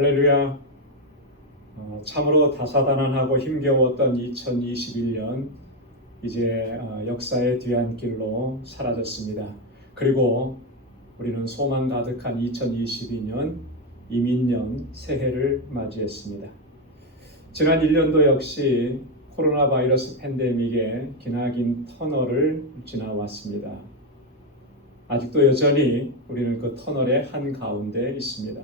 할렐루야. 참으로 다사다난하고 힘겨웠던 2021년 이제 역사의 뒤안길로 사라졌습니다. 그리고 우리는 소망 가득한 2022년 이민년 새해를 맞이했습니다. 지난 1년도 역시 코로나 바이러스 팬데믹의 기나긴 터널을 지나왔습니다. 아직도 여전히 우리는 그 터널의 한가운데 있습니다.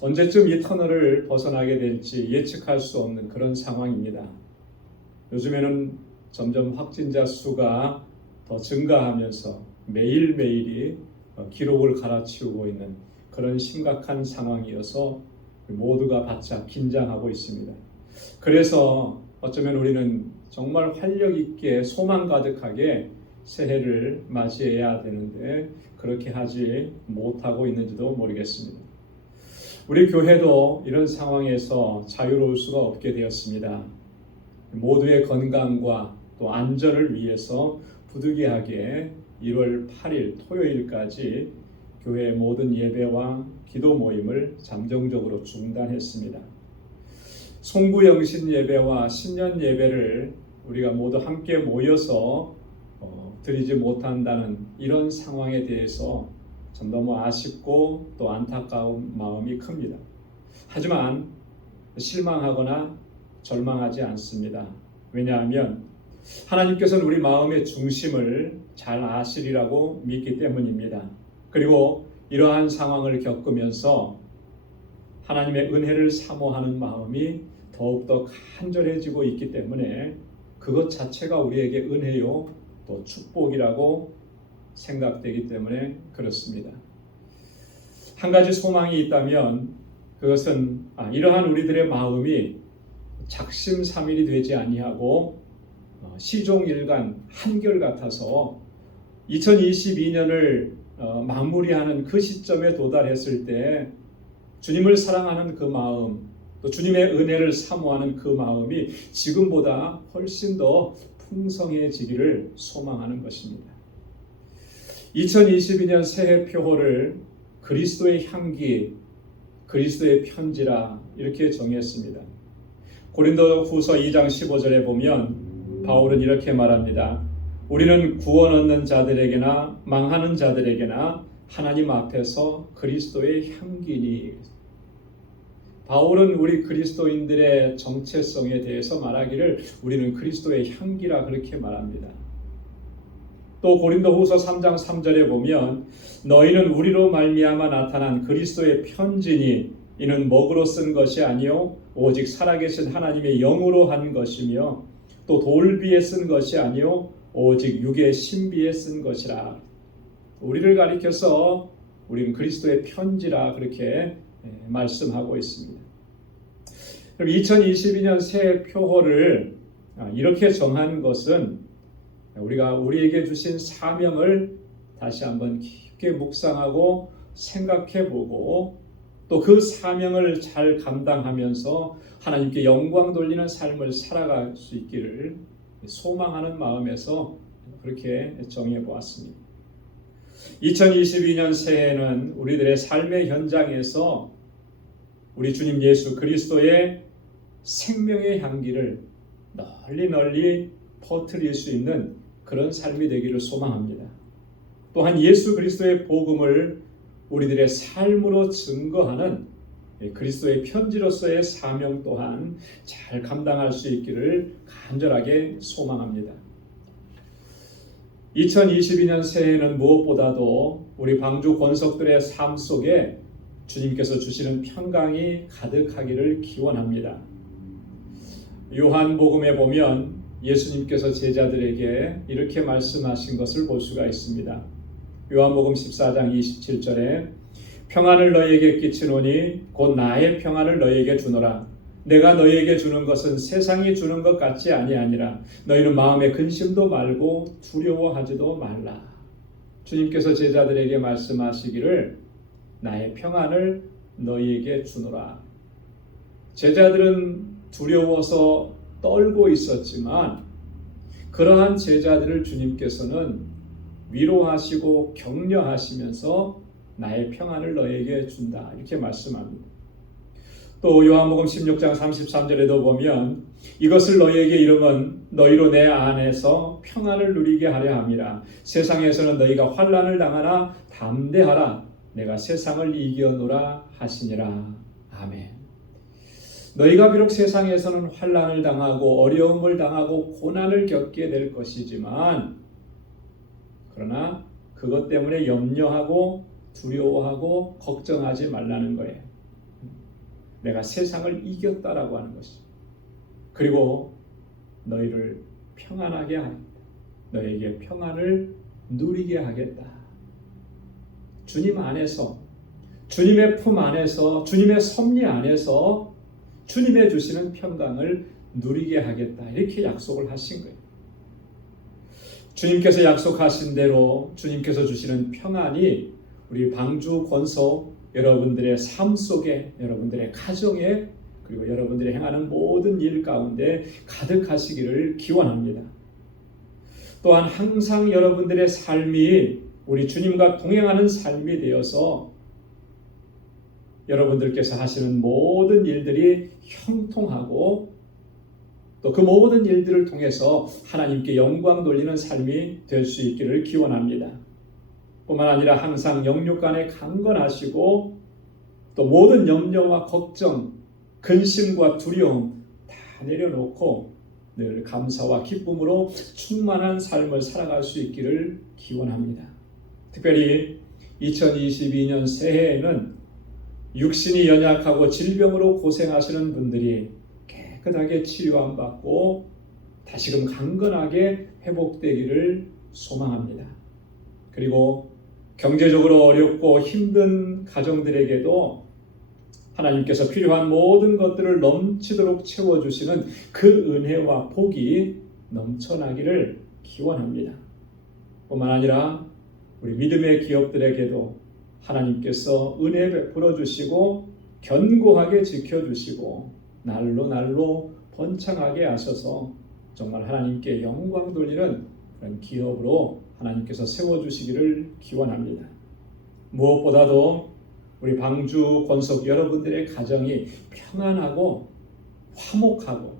언제쯤 이 터널을 벗어나게 될지 예측할 수 없는 그런 상황입니다. 요즘에는 점점 확진자 수가 더 증가하면서 매일매일이 기록을 갈아치우고 있는 그런 심각한 상황이어서 모두가 바짝 긴장하고 있습니다. 그래서 어쩌면 우리는 정말 활력 있게 소망 가득하게 새해를 맞이해야 되는데 그렇게 하지 못하고 있는지도 모르겠습니다. 우리 교회도 이런 상황에서 자유로울 수가 없게 되었습니다. 모두의 건강과 또 안전을 위해서 부득이하게 1월 8일 토요일까지 교회 모든 예배와 기도 모임을 잠정적으로 중단했습니다. 송구영신 예배와 신년 예배를 우리가 모두 함께 모여서 드리지 못한다는 이런 상황에 대해서 참 너무 아쉽고 또 안타까운 마음이 큽니다. 하지만 실망하거나 절망하지 않습니다. 왜냐하면 하나님께서는 우리 마음의 중심을 잘 아시리라고 믿기 때문입니다. 그리고 이러한 상황을 겪으면서 하나님의 은혜를 사모하는 마음이 더욱더 간절해지고 있기 때문에 그것 자체가 우리에게 은혜요 또 축복이라고 생각되기 때문에 그렇습니다. 한 가지 소망이 있다면 그것은 이러한 우리들의 마음이 작심삼일이 되지 아니하고 시종일관 한결같아서 2022년을 마무리하는 그 시점에 도달했을 때 주님을 사랑하는 그 마음, 또 주님의 은혜를 사모하는 그 마음이 지금보다 훨씬 더 풍성해지기를 소망하는 것입니다. 2022년 새해 표어를 그리스도의 향기, 그리스도의 편지라 이렇게 정했습니다. 고린도후서 2장 15절에 보면 바울은 이렇게 말합니다. 우리는 구원 얻는 자들에게나 망하는 자들에게나 하나님 앞에서 그리스도의 향기니. 바울은 우리 그리스도인들의 정체성에 대해서 말하기를 우리는 그리스도의 향기라 그렇게 말합니다. 또 고린도후서 3장 3절에 보면 너희는 우리로 말미암아 나타난 그리스도의 편지니 이는 먹으로 쓴 것이 아니요 오직 살아계신 하나님의 영으로 한 것이며 또 돌비에 쓴 것이 아니요 오직 육의 신비에 쓴 것이라. 우리를 가리켜서 우리는 그리스도의 편지라 그렇게 말씀하고 있습니다. 그럼 2022년 새해 표어를 이렇게 정한 것은 우리가 우리에게 주신 사명을 다시 한번 깊게 묵상하고 생각해보고 또 그 사명을 잘 감당하면서 하나님께 영광 돌리는 삶을 살아갈 수 있기를 소망하는 마음에서 그렇게 정해보았습니다. 2022년 새해는 우리들의 삶의 현장에서 우리 주님 예수 그리스도의 생명의 향기를 널리 퍼뜨릴 수 있는 그런 삶이 되기를 소망합니다. 또한 예수 그리스도의 복음을 우리들의 삶으로 증거하는 그리스도의 편지로서의 사명 또한 잘 감당할 수 있기를 간절하게 소망합니다. 2022년 새해는 무엇보다도 우리 방주 권석들의 삶 속에 주님께서 주시는 평강이 가득하기를 기원합니다. 요한복음에 보면 예수님께서 제자들에게 이렇게 말씀하신 것을 볼 수가 있습니다. 요한복음 14장 27절에 평안을 너희에게 끼치노니 곧 나의 평안을 너희에게 주노라. 내가 너희에게 주는 것은 세상이 주는 것 같지 아니하니라. 너희는 마음에 근심도 말고 두려워하지도 말라. 주님께서 제자들에게 말씀하시기를 나의 평안을 너희에게 주노라. 제자들은 두려워서 떨고 있었지만 그러한 제자들을 주님께서는 위로하시고 격려하시면서 나의 평안을 너에게 준다 이렇게 말씀합니다. 또 요한복음 16장 33절에도 보면 이것을 너희에게 이름은 너희로 내 안에서 평안을 누리게 하려 함이라. 세상에서는 너희가 환난을 당하나 담대하라. 내가 세상을 이겨노라 하시니라. 아멘. 너희가 비록 세상에서는 환난을 당하고 어려움을 당하고 고난을 겪게 될 것이지만 그러나 그것 때문에 염려하고 두려워하고 걱정하지 말라는 거예요. 내가 세상을 이겼다라고 하는 것이죠. 그리고 너희를 평안하게 하겠다. 너에게 평안을 누리게 하겠다. 주님 안에서, 주님의 품 안에서, 주님의 섭리 안에서 주님의 주시는 평강을 누리게 하겠다. 이렇게 약속을 하신 거예요. 주님께서 약속하신 대로 주님께서 주시는 평안이 우리 방주 권속 여러분들의 삶 속에, 여러분들의 가정에, 그리고 여러분들이 행하는 모든 일 가운데 가득하시기를 기원합니다. 또한 항상 여러분들의 삶이 우리 주님과 동행하는 삶이 되어서 여러분들께서 하시는 모든 일들이 형통하고 또 그 모든 일들을 통해서 하나님께 영광 돌리는 삶이 될 수 있기를 기원합니다. 뿐만 아니라 항상 영육 간에 강건하시고 또 모든 염려와 걱정, 근심과 두려움 다 내려놓고 늘 감사와 기쁨으로 충만한 삶을 살아갈 수 있기를 기원합니다. 특별히 2022년 새해에는 육신이 연약하고 질병으로 고생하시는 분들이 깨끗하게 치료함 받고 다시금 강건하게 회복되기를 소망합니다. 그리고 경제적으로 어렵고 힘든 가정들에게도 하나님께서 필요한 모든 것들을 넘치도록 채워주시는 그 은혜와 복이 넘쳐나기를 기원합니다. 뿐만 아니라 우리 믿음의 기업들에게도 하나님께서 은혜 베풀어 주시고 견고하게 지켜주시고 날로 날로 번창하게 하셔서 정말 하나님께 영광 돌리는 그런 기업으로 하나님께서 세워주시기를 기원합니다. 무엇보다도 우리 방주 권속 여러분들의 가정이 평안하고 화목하고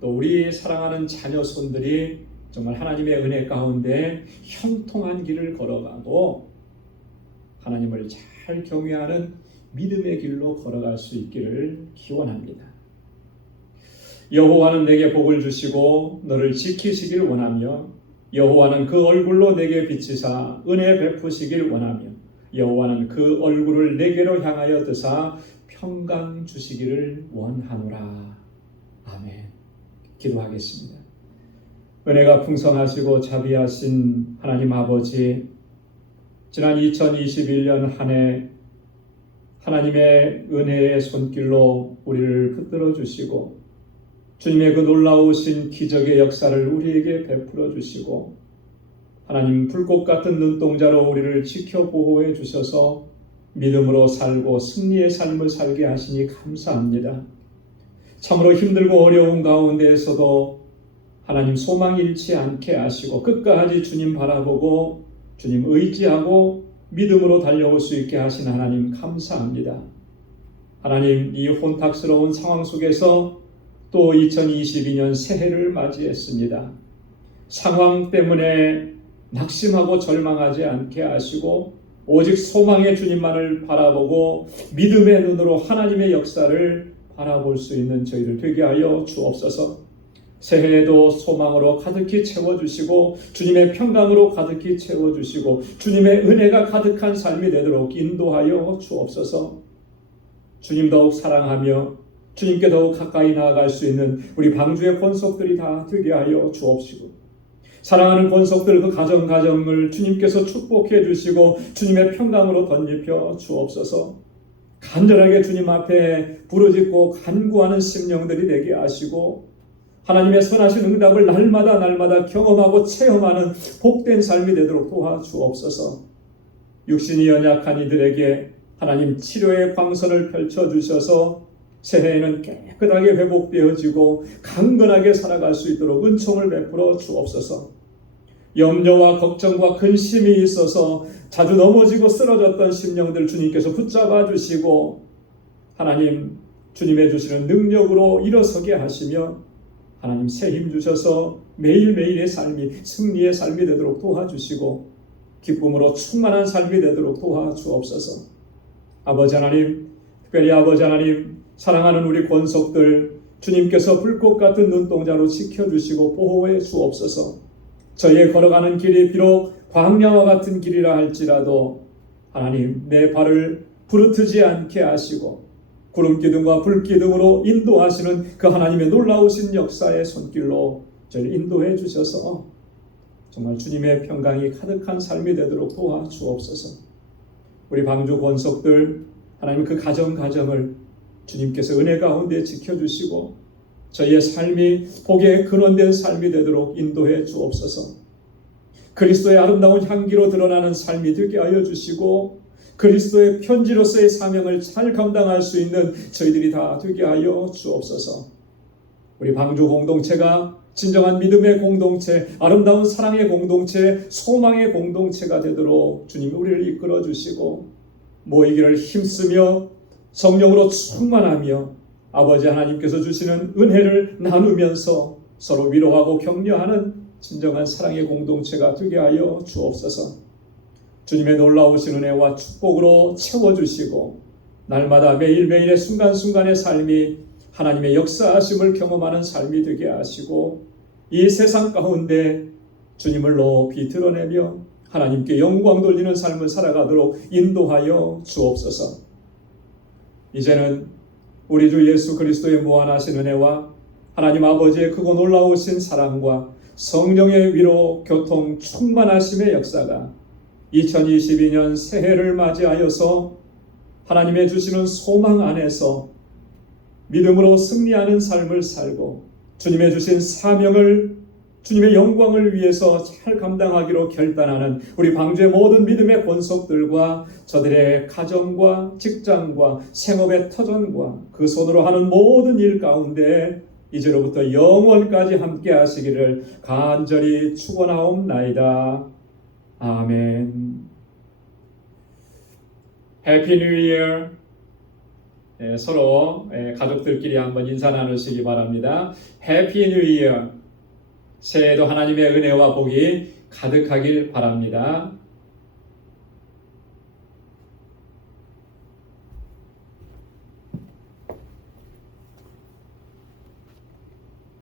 또 우리 사랑하는 자녀 손들이 정말 하나님의 은혜 가운데 형통한 길을 걸어가고 하나님을 잘 경외하는 믿음의 길로 걸어갈 수 있기를 기원합니다. 여호와는 내게 복을 주시고 너를 지키시길 원하며 여호와는 그 얼굴로 내게 비치사 은혜 베푸시길 원하며 여호와는 그 얼굴을 내게로 향하여 드사 평강 주시기를 원하노라. 아멘. 기도하겠습니다. 은혜가 풍성하시고 자비하신 하나님 아버지, 지난 2021년 한 해 하나님의 은혜의 손길로 우리를 붙들어 주시고 주님의 그 놀라우신 기적의 역사를 우리에게 베풀어 주시고 하나님 불꽃 같은 눈동자로 우리를 지켜 보호해 주셔서 믿음으로 살고 승리의 삶을 살게 하시니 감사합니다. 참으로 힘들고 어려운 가운데에서도 하나님 소망 잃지 않게 하시고 끝까지 주님 바라보고 주님 의지하고 믿음으로 달려올 수 있게 하신 하나님 감사합니다. 하나님 이 혼탁스러운 상황 속에서 또 2022년 새해를 맞이했습니다. 상황 때문에 낙심하고 절망하지 않게 하시고 오직 소망의 주님만을 바라보고 믿음의 눈으로 하나님의 역사를 바라볼 수 있는 저희들 되게 하여 주옵소서. 새해에도 소망으로 가득히 채워주시고 주님의 평강으로 가득히 채워주시고 주님의 은혜가 가득한 삶이 되도록 인도하여 주옵소서. 주님 더욱 사랑하며 주님께 더욱 가까이 나아갈 수 있는 우리 방주의 권속들이 다 되게 하여 주옵시고 사랑하는 권속들 그 가정을 주님께서 축복해 주시고 주님의 평강으로 덧입혀 주옵소서. 간절하게 주님 앞에 부르짖고 간구하는 심령들이 되게 하시고 하나님의 선하신 응답을 날마다 경험하고 체험하는 복된 삶이 되도록 도와주옵소서. 육신이 연약한 이들에게 하나님 치료의 광선을 펼쳐주셔서 새해에는 깨끗하게 회복되어지고 강건하게 살아갈 수 있도록 은총을 베풀어 주옵소서. 염려와 걱정과 근심이 있어서 자주 넘어지고 쓰러졌던 심령들 주님께서 붙잡아 주시고 하나님 주님의 주시는 능력으로 일어서게 하시며 하나님 새 힘 주셔서 매일매일의 삶이 승리의 삶이 되도록 도와주시고 기쁨으로 충만한 삶이 되도록 도와주옵소서. 아버지 하나님, 특별히 아버지 하나님, 사랑하는 우리 권속들 주님께서 불꽃 같은 눈동자로 지켜주시고 보호해 주옵소서. 저희의 걸어가는 길이 비록 광야와 같은 길이라 할지라도 하나님 내 발을 부르트지 않게 하시고 구름 기둥과 불 기둥으로 인도하시는 그 하나님의 놀라우신 역사의 손길로 저를 인도해 주셔서 정말 주님의 평강이 가득한 삶이 되도록 도와주옵소서. 우리 방주 권속들 하나님 그 가정을 주님께서 은혜 가운데 지켜주시고 저희의 삶이 복의 근원된 삶이 되도록 인도해 주옵소서. 그리스도의 아름다운 향기로 드러나는 삶이 되게 하여 주시고 그리스도의 편지로서의 사명을 잘 감당할 수 있는 저희들이 다 되게 하여 주옵소서. 우리 방주 공동체가 진정한 믿음의 공동체, 아름다운 사랑의 공동체, 소망의 공동체가 되도록 주님 우리를 이끌어 주시고 모이기를 힘쓰며 성령으로 충만하며 아버지 하나님께서 주시는 은혜를 나누면서 서로 위로하고 격려하는 진정한 사랑의 공동체가 되게 하여 주옵소서. 주님의 놀라우신 은혜와 축복으로 채워주시고 날마다 매일매일의 순간순간의 삶이 하나님의 역사하심을 경험하는 삶이 되게 하시고 이 세상 가운데 주님을 높이 드러내며 하나님께 영광 돌리는 삶을 살아가도록 인도하여 주옵소서. 이제는 우리 주 예수 그리스도의 무한하신 은혜와 하나님 아버지의 크고 놀라우신 사랑과 성령의 위로 교통 충만하심의 역사가 2022년 새해를 맞이하여서 하나님의 주시는 소망 안에서 믿음으로 승리하는 삶을 살고 주님의 주신 사명을 주님의 영광을 위해서 잘 감당하기로 결단하는 우리 방주의 모든 믿음의 권속들과 저들의 가정과 직장과 생업의 터전과 그 손으로 하는 모든 일 가운데 이제로부터 영원까지 함께 하시기를 간절히 축원하옵나이다. 아멘. 해피 뉴 이어. 서로 가족들끼리 한번 인사 나누시기 바랍니다. 해피 뉴 이어. 새해에도 하나님의 은혜와 복이 가득하길 바랍니다.